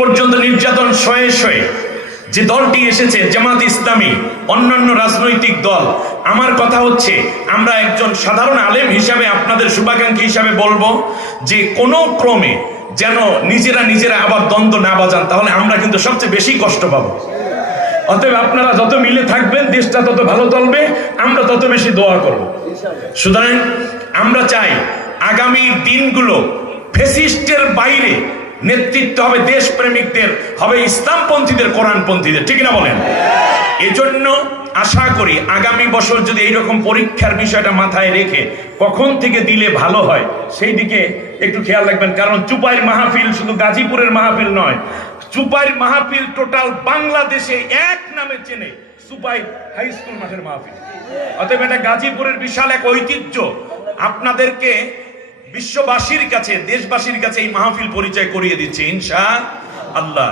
পর্যন্ত নির্যাতন সয়ে সয়ে যে দলটি এসেছে জামাত ইসলামী, অন্যান্য রাজনৈতিক দল, আমার কথা হচ্ছে আমরা একজন সাধারণ আলেম হিসাবে আপনাদের শুভাকাঙ্ক্ষী হিসাবে বলবো যে কোনো ক্রমে যেন নিজেরা আবার দ্বন্দ্ব না বাজান, তাহলে আমরা কিন্তু সবচেয়ে বেশি কষ্ট পাবো। অতএব আপনারা যত মিলে থাকবেন দেশটা তত ভালো চলবে, আমরা তত বেশি দোয়া করব। সুতরাং আমরা চাই আগামী দিনগুলো ফ্যাসিস্টের বাইরে নেতৃত্ব হবে দেশপ্রেমিকদের, হবে ইসলামপন্থীদের, কোরআনপন্থীদের, ঠিক না বলেন? এজন্য আশা করি আগামী বছর যদি এইরকম পরীক্ষার বিষয়টা মাথায় রেখে কখন থেকে দিলে ভালো হয় সেই দিকে একটু খেয়াল রাখবেন। কারণ চুপাইর মাহফিল শুধু গাজীপুরের মাহফিল নয়, চুপাইর মাহফিল টোটাল বাংলাদেশে এক নামে চেনে, চুপাই হাই স্কুল মাঠের মাহফিল। অতএব এটা গাজীপুরের বিশাল এক ঐতিহ্য। আপনাদেরকে বিশ্ববাসীর কাছে, দেশবাসীর কাছে এই মাহফিল পরিচয় করিয়ে দিচ্ছে ইনশাআল্লাহ।